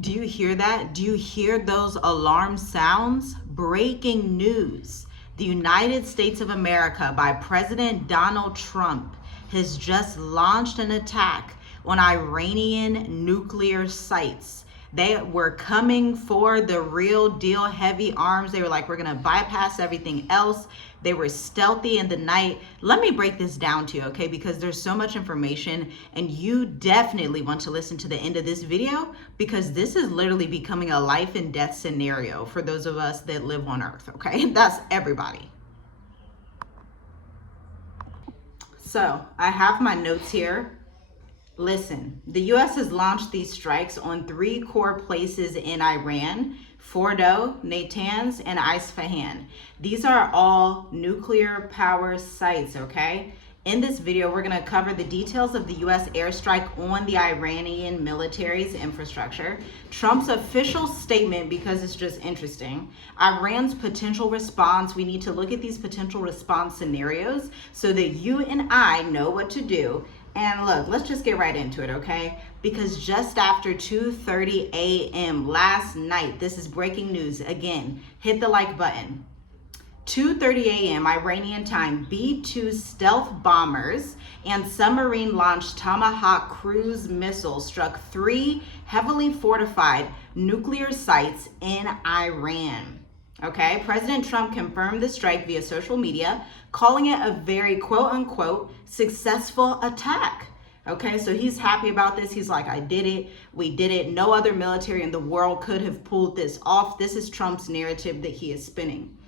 Do you hear that? Do you hear those alarm sounds? Breaking news. The United States of America by President Donald Trump has just launched an attack on Iranian nuclear sites. They were coming for the real deal heavy arms. They were like, we're going to bypass everything else. They were stealthy in the night. Let me break this down to you, okay? Because there's so much information and you definitely want to listen to the end of this video because this is literally becoming a life and death scenario for those of us that live on Earth, okay? That's everybody. So I have my notes here. Listen, the U.S. has launched these strikes on 3 core places in Iran: Fordow, Natanz, and Isfahan. These are all nuclear power sites, okay? In this video, we're going to cover the details of the U.S. airstrike on the Iranian military's infrastructure, Trump's official statement because it's just interesting, Iran's potential response. We need to look at these potential response scenarios so that you and I know what to do. And look, let's just get right into it, okay? Because just after 2:30 a.m. last night, this is breaking news. Again, hit the like button. 2:30 a.m. Iranian time, B-2 stealth bombers and submarine-launched Tomahawk cruise missiles struck 3 heavily fortified nuclear sites in Iran. Okay, President Trump confirmed the strike via social media, calling it a very quote-unquote successful attack. Okay, so he's happy about this. He's like, I did it. We did it. No other military in the world could have pulled this off. This is Trump's narrative that he is spinning.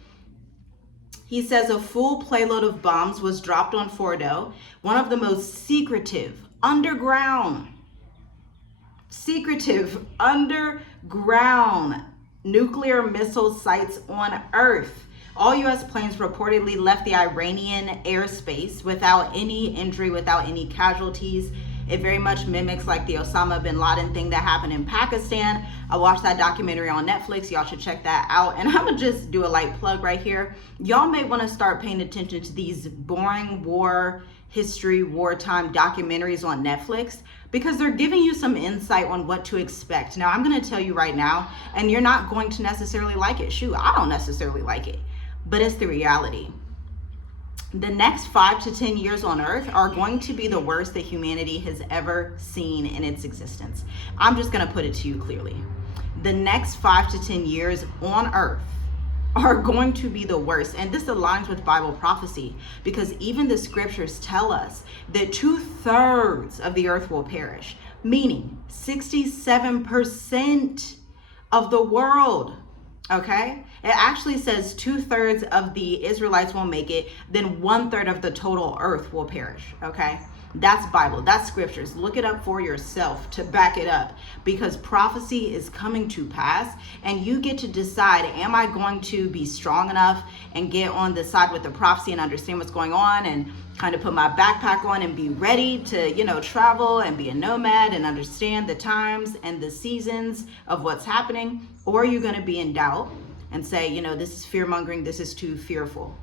He says a full payload of bombs was dropped on Fordow, one of the most secretive underground nuclear missile sites on Earth. All U.S. planes reportedly left the Iranian airspace without any injury, without any casualties. It very much mimics like the Osama bin Laden thing that happened in Pakistan. I watched that documentary on Netflix. Y'all should check that out. And I'm gonna just do a light plug right here. Y'all may want to start paying attention to these boring war history, wartime documentaries on Netflix because they're giving you some insight on what to expect. Now, I'm going to tell you right now, and you're not going to necessarily like it. Shoot, I don't necessarily like it, but it's the reality. The next 5 to 10 years on Earth are going to be the worst that humanity has ever seen in its existence. I'm just going to put it to you clearly. The next 5 to 10 years on Earth are going to be the worst. And this aligns with Bible prophecy because even the scriptures tell us that 2/3 of the earth will perish, meaning 67% of the world. Okay, it actually says 2/3 of the Israelites won't make it, then 1/3 of the total earth will perish. Okay, that's Bible, that's scriptures. Look it up for yourself to back it up because prophecy is coming to pass and you get to decide, am I going to be strong enough and get on the side with the prophecy and understand what's going on and kind of put my backpack on and be ready to, travel and be a nomad and understand the times and the seasons of what's happening? Or are you going to be in doubt and say, this is fear mongering, this is too fearful?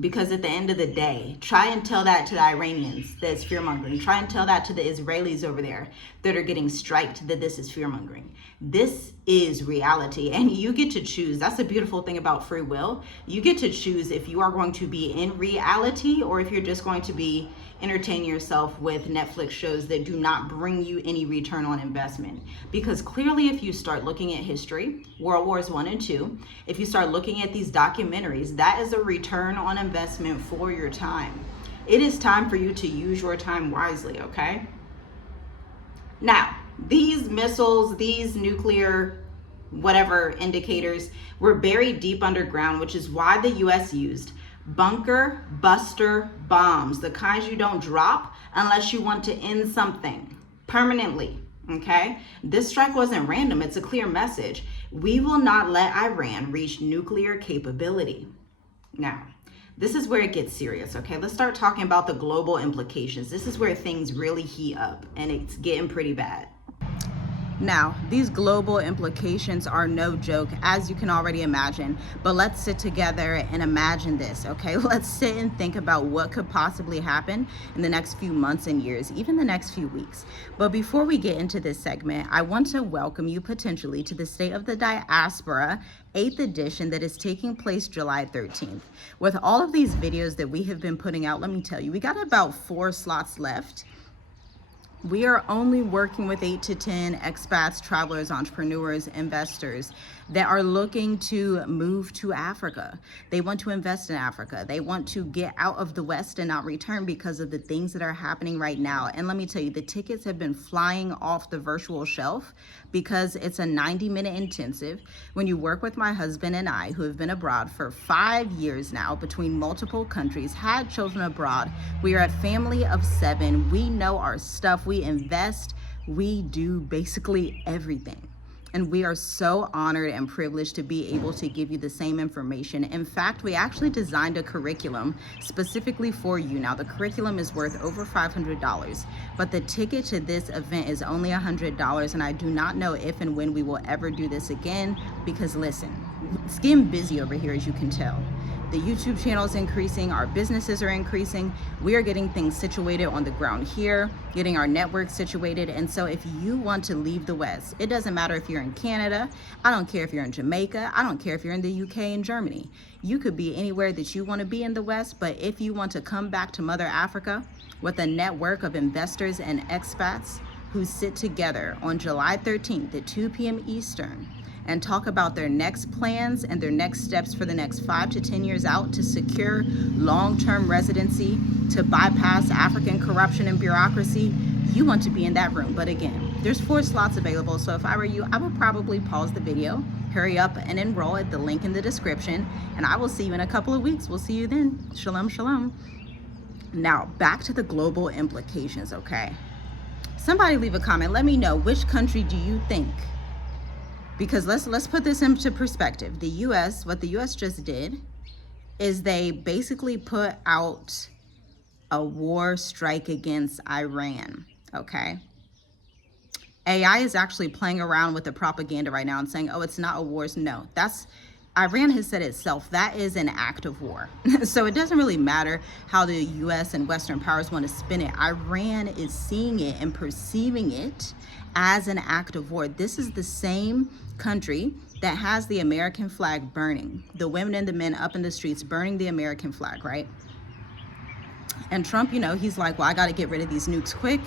Because at the end of the day, try and tell that to the Iranians that it's fear-mongering. Try and tell that to the Israelis over there that are getting striked that this is fear-mongering. This is reality, and you get to choose. That's the beautiful thing about free will. You get to choose if you are going to be in reality or if you're just going to be entertaining yourself with Netflix shows that do not bring you any return on investment. Because clearly, if you start looking at history, World Wars I and II, if you start looking at these documentaries, that is a return on investment for your time. It is time for you to use your time wisely, okay? Now, these missiles, these nuclear whatever indicators were buried deep underground, which is why the U.S. used bunker buster bombs, the kinds you don't drop unless you want to end something permanently. Okay, this strike wasn't random. It's a clear message. We will not let Iran reach nuclear capability. Now, this is where it gets serious. Okay, let's start talking about the global implications. This is where things really heat up and it's getting pretty bad. Now, these global implications are no joke, as you can already imagine, but let's sit together and imagine this, okay? Let's sit and think about what could possibly happen in the next few months and years, even the next few weeks. But before we get into this segment, I want to welcome you potentially to the State of the Diaspora 8th edition that is taking place July 13th. With all of these videos that we have been putting out, let me tell you, we got about 4 slots left. We are only working with 8 to 10 expats, travelers, entrepreneurs, investors that are looking to move to Africa. They want to invest in Africa. They want to get out of the West and not return because of the things that are happening right now. And let me tell you, the tickets have been flying off the virtual shelf because it's a 90-minute intensive. When you work with my husband and I, who have been abroad for 5 years now between multiple countries, had children abroad, we are a family of 7. We know our stuff. We invest. We do basically everything. And we are so honored and privileged to be able to give you the same information. In fact, we actually designed a curriculum specifically for you. Now, the curriculum is worth over $500, but the ticket to this event is only $100. And I do not know if and when we will ever do this again, because listen, it's getting busy over here, as you can tell. The YouTube channel is increasing, our businesses are increasing, we are getting things situated on the ground here, getting our network situated. And so if you want to leave the West, it doesn't matter if you're in Canada, I don't care if you're in Jamaica, I don't care if you're in the UK and Germany. You could be anywhere that you want to be in the West, but if you want to come back to Mother Africa with a network of investors and expats who sit together on July 13th at 2 p.m. Eastern, and talk about their next plans and their next steps for the next 5 to 10 years out to secure long-term residency, to bypass African corruption and bureaucracy, you want to be in that room. But again, there's 4 slots available, so if I were you, I would probably pause the video, hurry up and enroll at the link in the description, and I will see you in a couple of weeks. We'll see you then. Shalom, shalom. Now, back to the global implications, okay? Somebody leave a comment. Let me know, which country do you think? Because let's put this into perspective. The US, what the US just did is they basically put out a war strike against Iran, okay? AI is actually playing around with the propaganda right now and saying, oh, it's not a war. No, Iran has said itself, that is an act of war. So it doesn't really matter how the US and Western powers want to spin it. Iran is seeing it and perceiving it as an act of war. This is the same country that has the American flag burning, the women and the men up in the streets burning the American flag, right? And Trump, you know, he's like, well, I got to get rid of these nukes quick.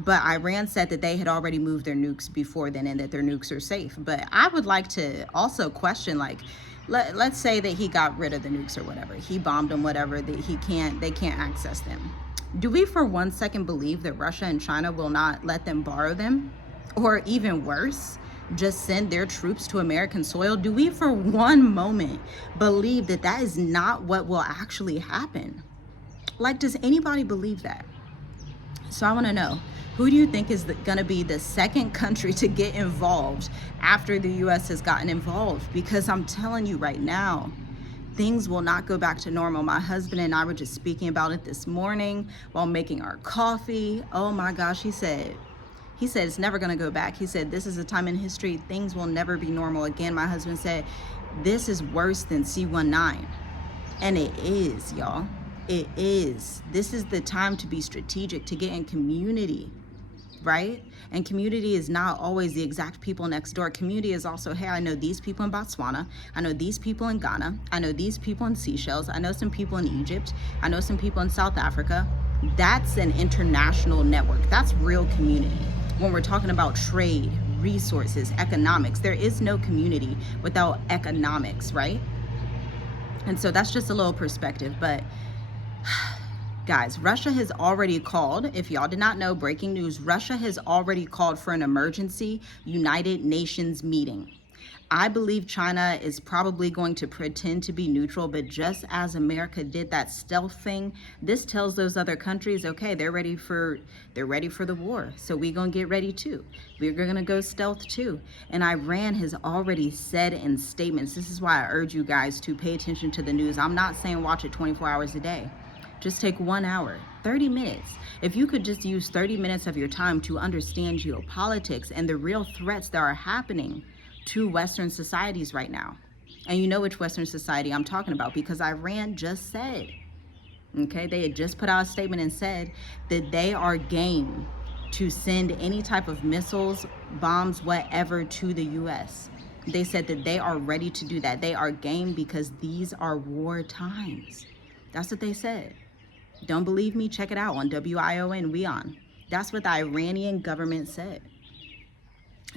But Iran said that they had already moved their nukes before then and that their nukes are safe. But I would like to also question, like, let's say that he got rid of the nukes or whatever. He bombed them, whatever, that they can't access them. Do we for 1 second believe that Russia and China will not let them borrow them? Or even worse, just send their troops to American soil? Do we for one moment believe that that is not what will actually happen? Like, does anybody believe that? So I want to know, who do you think is going to be the second country to get involved after the US has gotten involved? Because I'm telling you right now, things will not go back to normal. My husband and I were just speaking about it this morning while making our coffee. Oh my gosh, he said it's never going to go back. He said, this is a time in history, things will never be normal again. My husband said, this is worse than C-19. And it is, y'all. It is. This is the time to be strategic, to get in community, right? And community is not always the exact people next door. Community is also, hey, I know these people in Botswana. I know these people in Ghana. I know these people in Seychelles. I know some people in Egypt. I know some people in South Africa. That's an international network. That's real community. When we're talking about trade, resources, economics, there is no community without economics, right? And so that's just a little perspective. But guys, Russia has already called, if y'all did not know, breaking news, Russia has already called for an emergency United Nations meeting. I believe China is probably going to pretend to be neutral, but just as America did that stealth thing, this tells those other countries, okay, they're ready for the war. So we're going to get ready too. We're going to go stealth too. And Iran has already said in statements, this is why I urge you guys to pay attention to the news. I'm not saying watch it 24 hours a day. Just take 1 hour, 30 minutes. If you could just use 30 minutes of your time to understand geopolitics and the real threats that are happening to Western societies right now. And you know which Western society I'm talking about, because Iran just said, okay, they had just put out a statement and said that they are game to send any type of missiles, bombs, whatever to the US. They said that they are ready to do that. They are game because these are war times. That's what they said. Don't believe me? Check it out on WION WION. That's what the Iranian government said.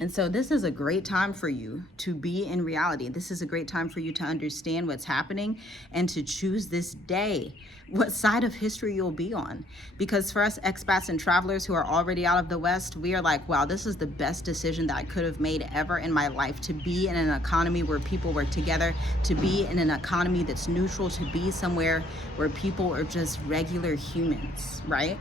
And so this is a great time for you to be in reality. This is a great time for you to understand what's happening and to choose this day what side of history you'll be on. Because for us expats and travelers who are already out of the West, we are like, wow, this is the best decision that I could have made ever in my life, to be in an economy where people work together, to be in an economy that's neutral, to be somewhere where people are just regular humans, right?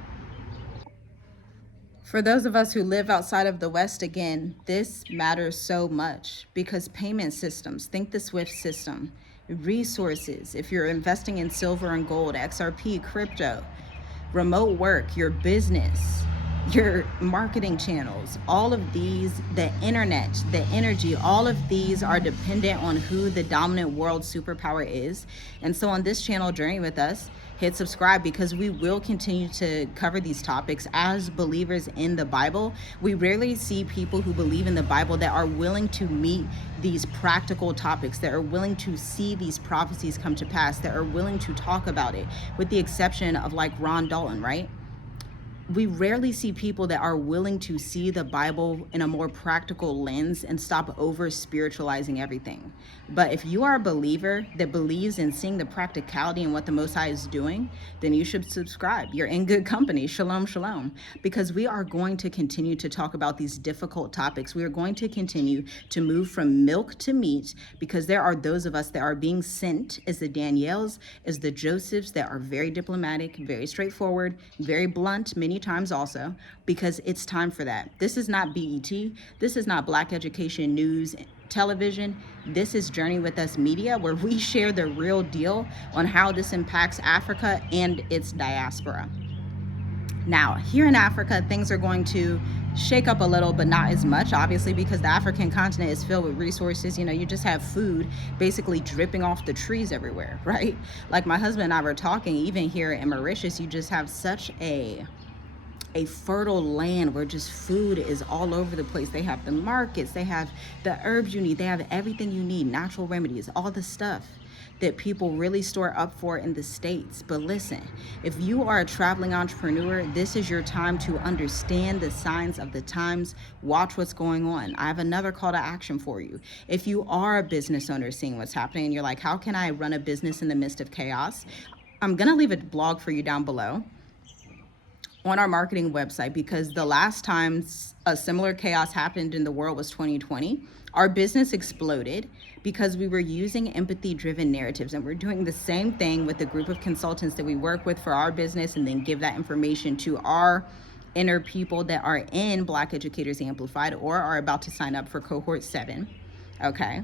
For those of us who live outside of the West, again, this matters so much because payment systems, think the SWIFT system, resources, if you're investing in silver and gold, XRP, crypto, remote work, your business, your marketing channels, all of these, the internet, the energy, all of these are dependent on who the dominant world superpower is. And so on this channel, Journey With Us, hit subscribe because we will continue to cover these topics as believers in the Bible. We rarely see people who believe in the Bible that are willing to meet these practical topics, that are willing to see these prophecies come to pass, that are willing to talk about it, with the exception of like Ron Dalton, right? We rarely see people that are willing to see the Bible in a more practical lens and stop over spiritualizing everything. But if you are a believer that believes in seeing the practicality in what the Most High is doing, then you should subscribe. You're in good company. Shalom, shalom. Because we are going to continue to talk about these difficult topics. We are going to continue to move from milk to meat, because there are those of us that are being sent as the Danielles, as the Josephs, that are very diplomatic, very straightforward, very blunt, many times also, because it's time for that. This is not BET. This is not Black Education News Television. This is Journey With Us Media, where we share the real deal on how this impacts Africa and its diaspora. Now, here in Africa, things are going to shake up a little, but not as much, obviously, because the African continent is filled with resources. You know, you just have food basically dripping off the trees everywhere, right? Like my husband and I were talking, even here in Mauritius, you just have such a fertile land where just food is all over the place. They have the markets, they have the herbs you need, they have everything you need, natural remedies, all the stuff that people really store up for in the States. But listen, if you are a traveling entrepreneur, this is your time to understand the signs of the times. Watch what's going on. I have another call to action for you. If you are a business owner seeing what's happening and you're like, how can I run a business in the midst of chaos? I'm gonna leave a blog for you down below on our marketing website, because the last time a similar chaos happened in the world was 2020. Our business exploded because we were using empathy-driven narratives, and we're doing the same thing with the group of consultants that we work with for our business, and then give that information to our inner people that are in Black Educators Amplified or are about to sign up for Cohort 7, okay?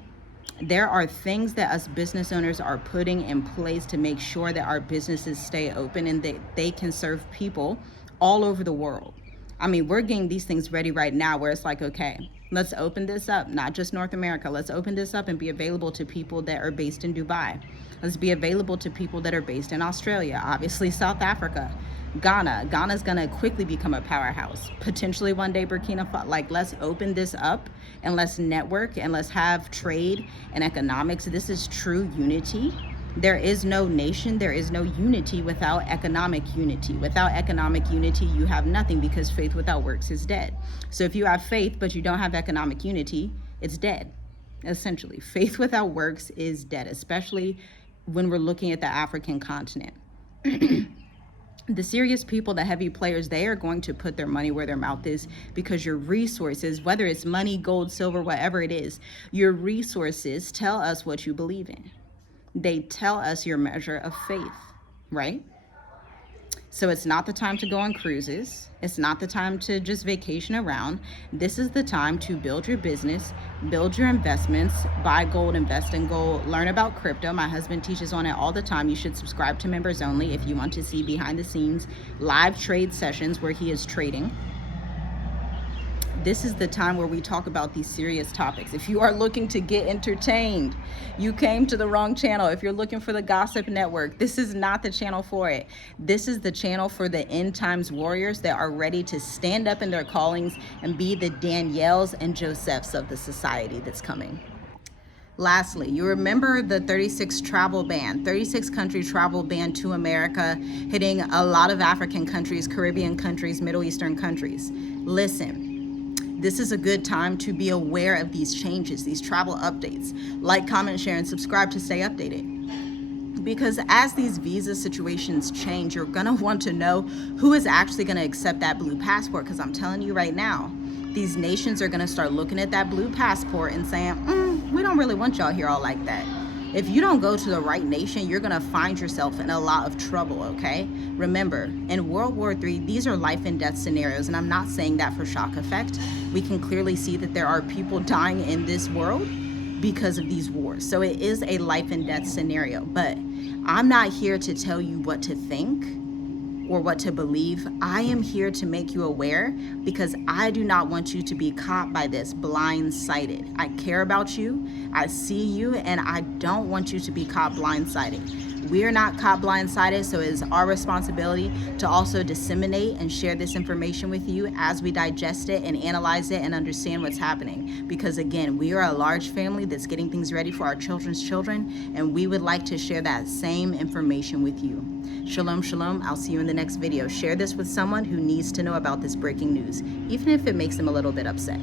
There are things that us business owners are putting in place to make sure that our businesses stay open and that they can serve people all over the world. I mean, we're getting these things ready right now where it's like, okay, let's open this up, not just North America. Let's open this up and be available to people that are based in Dubai. Let's be available to people that are based in Australia, obviously South Africa, Ghana. Ghana's gonna quickly become a powerhouse. Potentially one day Burkina Faso. Like, let's open this up and let's network and let's have trade and economics. This is true unity. There is no nation, there is no unity without economic unity. Without economic unity, you have nothing, because faith without works is dead. So if you have faith, but you don't have economic unity, it's dead, essentially. Faith without works is dead, especially when we're looking at the African continent. The serious people, the heavy players, they are going to put their money where their mouth is, because your resources, whether it's money, gold, silver, whatever it is, your resources tell us what you believe in. They tell us your measure of faith, right? So it's not the time to go on cruises. It's not the time to just vacation around. This is the time to build your business, build your investments, buy gold, invest in gold, learn about crypto. My husband teaches on it all the time. You should subscribe to members only if you want to see behind the scenes live trade sessions where he is trading. This is the time where we talk about these serious topics. If you are looking to get entertained, you came to the wrong channel. If you're looking for the gossip network, this is not the channel for it. This is the channel for the end times warriors that are ready to stand up in their callings and be the Danielles and Josephs of the society that's coming. Lastly, you remember the 36 country travel ban to America, hitting a lot of African countries, Caribbean countries, Middle Eastern countries. Listen. This is a good time to be aware of these changes, these travel updates. Like, comment, share, and subscribe to stay updated. Because as these visa situations change, you're gonna want to know who is actually gonna accept that blue passport. Because I'm telling you right now, these nations are gonna start looking at that blue passport and saying, we don't really want y'all here all like that. If you don't go to the right nation, you're gonna find yourself in a lot of trouble, okay? Remember, in World War III, these are life and death scenarios, and I'm not saying that for shock effect. We can clearly see that there are people dying in this world because of these wars. So it is a life and death scenario, but I'm not here to tell you what to think or what to believe. I am here to make you aware because I do not want you to be caught by this blindsided. I care about you, I see you, and I don't want you to be caught blindsided. We're not caught blindsided, so it is our responsibility to also disseminate and share this information with you as we digest it and analyze it and understand what's happening. Because again, we are a large family that's getting things ready for our children's children, and we would like to share that same information with you. Shalom, shalom. I'll see you in the next video. Share this with someone who needs to know about this breaking news, even if it makes them a little bit upset.